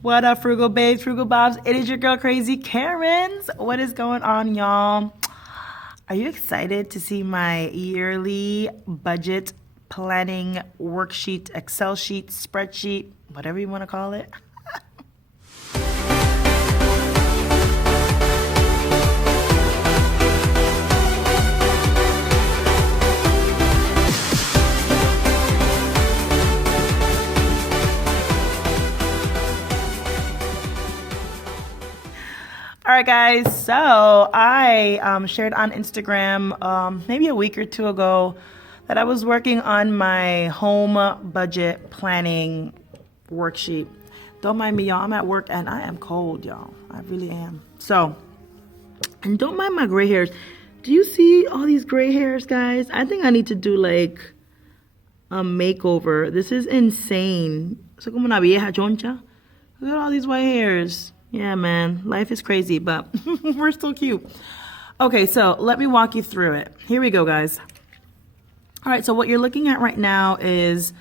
What up, Frugal Babes, Frugal Bobs? It is your girl, Krazykerins. What is going on, y'all? Are you excited to see my yearly budget planning worksheet, Excel sheet, spreadsheet, whatever you want to call it? All right, guys. So I shared on Instagram maybe a week or two ago that I was working on my home budget planning worksheet. Don't mind me, y'all. I'm at work and I am cold, y'all. I really am. So, and don't mind my gray hairs. Do you see all these gray hairs, guys? I think I need to do like a makeover. This is insane. Soy como una vieja choncha. Look at all these white hairs. Yeah, man, life is crazy, but we're still cute. Okay, so let me walk you through it. Here we go, guys. All right, so what you're looking at right now is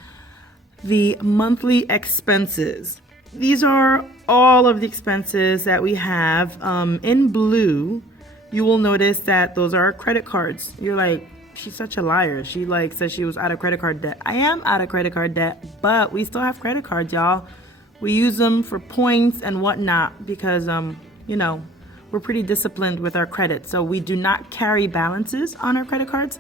the monthly expenses. These are all of the expenses that we have. In blue, you will notice that those are our credit cards. You're like, she's such a liar. She like says she was out of credit card debt. I am out of credit card debt, but we still have credit cards, y'all. We use them for points and whatnot because, we're pretty disciplined with our credit. So we do not carry balances on our credit cards,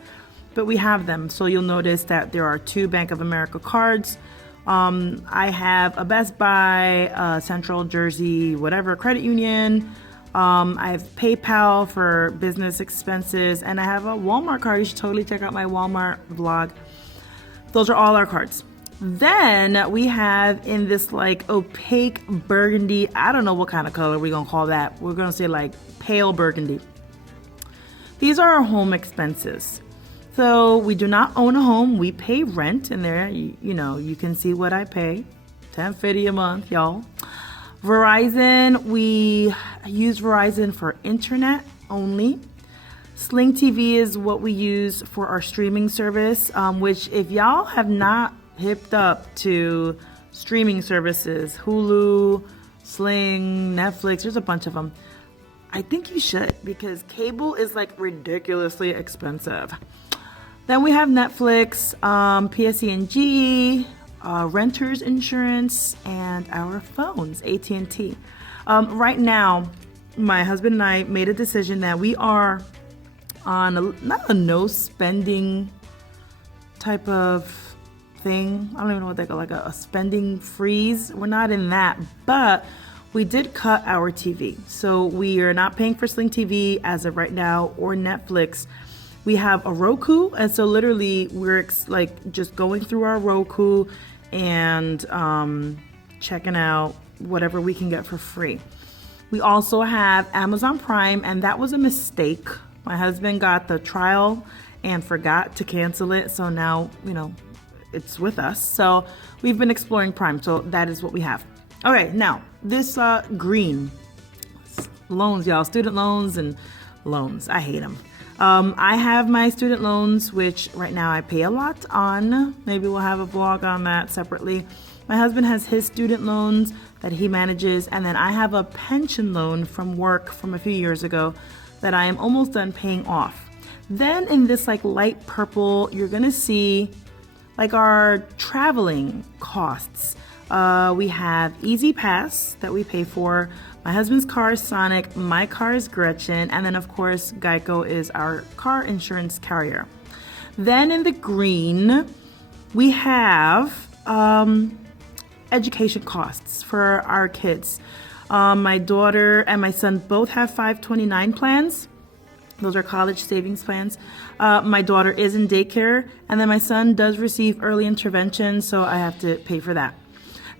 but we have them. So you'll notice that there are 2 Bank of America cards. I have a Best Buy, Central Jersey, whatever, credit union. I have PayPal for business expenses, and I have a Walmart card. You should totally check out my Walmart vlog. Those are all our cards. Then we have in this like opaque burgundy, I don't know what kind of color we're gonna call that. We're gonna say like pale burgundy. These are our home expenses. So we do not own a home. We pay rent in there. You can see what I pay. $10.50 a month, y'all. Verizon, we use Verizon for internet only. Sling TV is what we use for our streaming service, which if y'all have not hipped up to streaming services, Hulu, Sling, Netflix, there's a bunch of them. I think you should because cable is like ridiculously expensive. Then we have Netflix, PSE&G, renters insurance, and our phones, AT&T. Right now, my husband and I made a decision that we are on not a no spending type of thing. I don't even know what they call like a spending freeze. We're not in that, but we did cut our TV. So we are not paying for Sling TV as of right now or Netflix. We have a Roku, and so literally we're like just going through our Roku and checking out whatever we can get for free. We also have Amazon Prime, and that was a mistake. My husband got the trial and forgot to cancel it, so now it's with us. So we've been exploring Prime. So that is what we have. Okay, now this green loans, y'all, student loans and loans. I hate them. I have my student loans, which right now I pay a lot on. Maybe we'll have a vlog on that separately. My husband has his student loans that he manages. And then I have a pension loan from work from a few years ago that I am almost done paying off. Then in this like light purple, you're going to see like our traveling costs. We have Easy Pass that we pay for. My husband's car is Sonic, my car is Gretchen, and then of course Geico is our car insurance carrier. Then in the green, we have education costs for our kids. My daughter and my son both have 529 plans. Those are college savings plans. My daughter is in daycare, and then my son does receive early intervention, so I have to pay for that.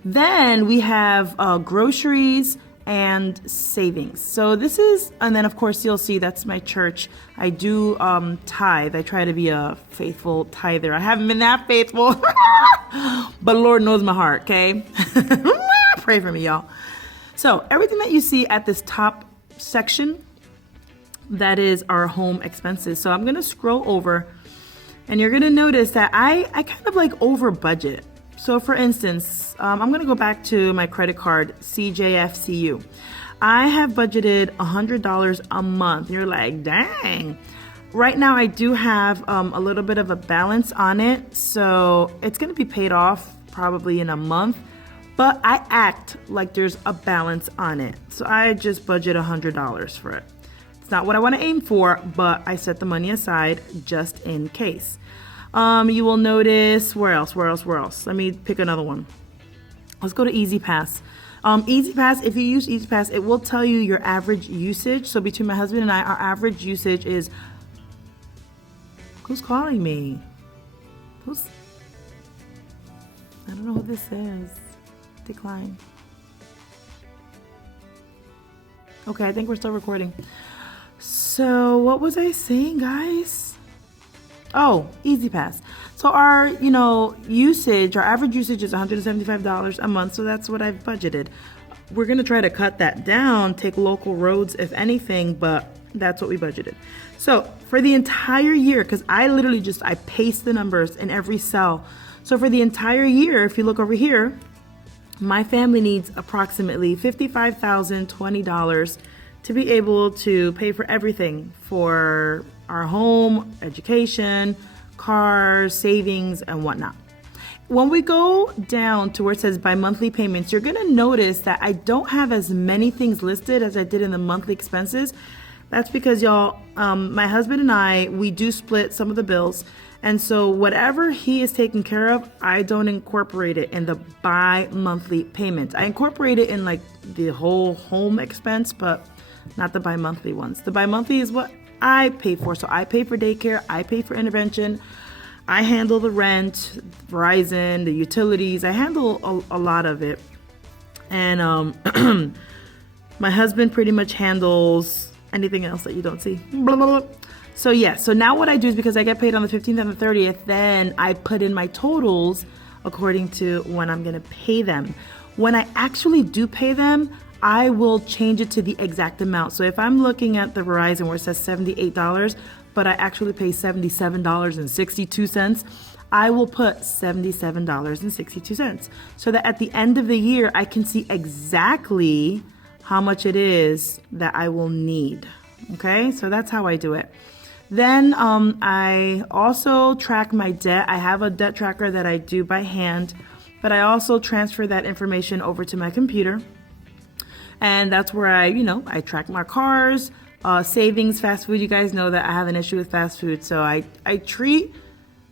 Then we have groceries and savings. So this is, and then of course you'll see that's my church. I do tithe. I try to be a faithful tither. I haven't been that faithful, but Lord knows my heart, okay? Pray for me, y'all. So everything that you see at this top section, that is our home expenses. So I'm gonna scroll over and you're gonna notice that I kind of like over budget. So for instance, I'm going to go back to my credit card, CJFCU. I have budgeted $100 a month. You're like, dang. Right now I do have a little bit of a balance on it. So it's going to be paid off probably in a month. But I act like there's a balance on it. So I just budget $100 for it. It's not what I want to aim for, but I set the money aside just in case. You will notice, where else? Let me pick another one. Let's go to Easy Pass. Easy Pass, if you use Easy Pass, it will tell you your average usage. So between my husband and I, our average usage is, who's calling me? I don't know who this is. Decline. Okay, I think we're still recording. So what was I saying, guys? Oh, Easy Pass. So our, usage, our average usage is $175 a month. So that's what I've budgeted. We're going to try to cut that down, take local roads, if anything, but that's what we budgeted. So for the entire year, because I literally I paste the numbers in every cell. So for the entire year, if you look over here, my family needs approximately $55,020 to be able to pay for everything for our home, education, cars, savings, and whatnot. When we go down to where it says by monthly payments, you're gonna notice that I don't have as many things listed as I did in the monthly expenses. That's because y'all, my husband and I, we do split some of the bills. And so whatever he is taking care of, I don't incorporate it in the bi-monthly payments. I incorporate it in like the whole home expense, but not the bi-monthly ones. The bi-monthly is what I pay for. So I pay for daycare, I pay for intervention, I handle the rent, Verizon, the utilities. I handle a lot of it. And my husband pretty much handles anything else that you don't see. Blah, blah, blah. So yeah, so now what I do is because I get paid on the 15th and the 30th, then I put in my totals according to when I'm gonna pay them. When I actually do pay them, I will change it to the exact amount. So if I'm looking at the Verizon where it says $78, but I actually pay $77.62, I will put $77.62 so that at the end of the year, I can see exactly how much it is that I will need. Okay, so that's how I do it. Then I also track my debt. I have a debt tracker that I do by hand, but I also transfer that information over to my computer. And that's where I track my cars, savings, fast food. You guys know that I have an issue with fast food. So I treat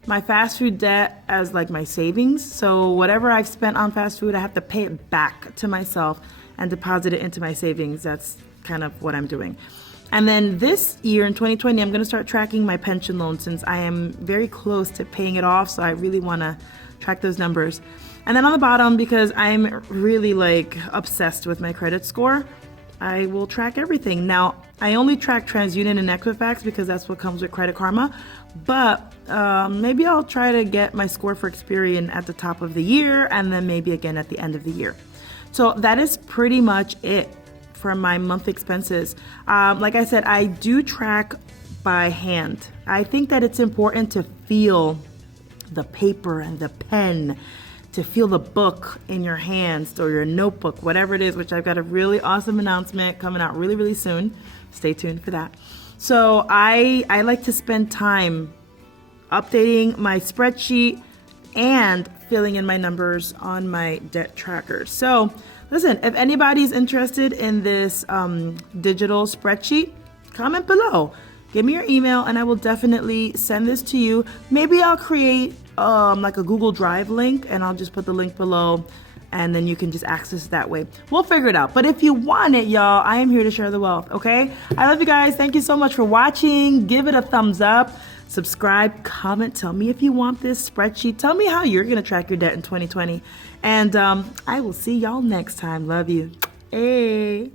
my fast food debt as like my savings. So whatever I've spent on fast food, I have to pay it back to myself and deposit it into my savings. That's kind of what I'm doing. And then this year in 2020, I'm going to start tracking my pension loan since I am very close to paying it off. So I really want to track those numbers. And then on the bottom, because I'm really obsessed with my credit score, I will track everything. Now, I only track TransUnion and Equifax because that's what comes with Credit Karma. But maybe I'll try to get my score for Experian at the top of the year and then maybe again at the end of the year. So that is pretty much it for my monthly expenses. Like I said, I do track by hand. I think that it's important to feel the paper and the pen, to feel the book in your hands or your notebook, whatever it is, which I've got a really awesome announcement coming out really, really soon. Stay tuned for that. So I like to spend time updating my spreadsheet and filling in my numbers on my debt tracker. So listen, if anybody's interested in this digital spreadsheet, comment below. Give me your email and I will definitely send this to you. Maybe I'll create like a Google Drive link and I'll just put the link below and then you can just access it that way. We'll figure it out. But if you want it, y'all, I am here to share the wealth, okay? I love you guys. Thank you so much for watching. Give it a thumbs up. Subscribe, comment, tell me if you want this spreadsheet. Tell me how you're going to track your debt in 2020. And I will see y'all next time. Love you. Hey.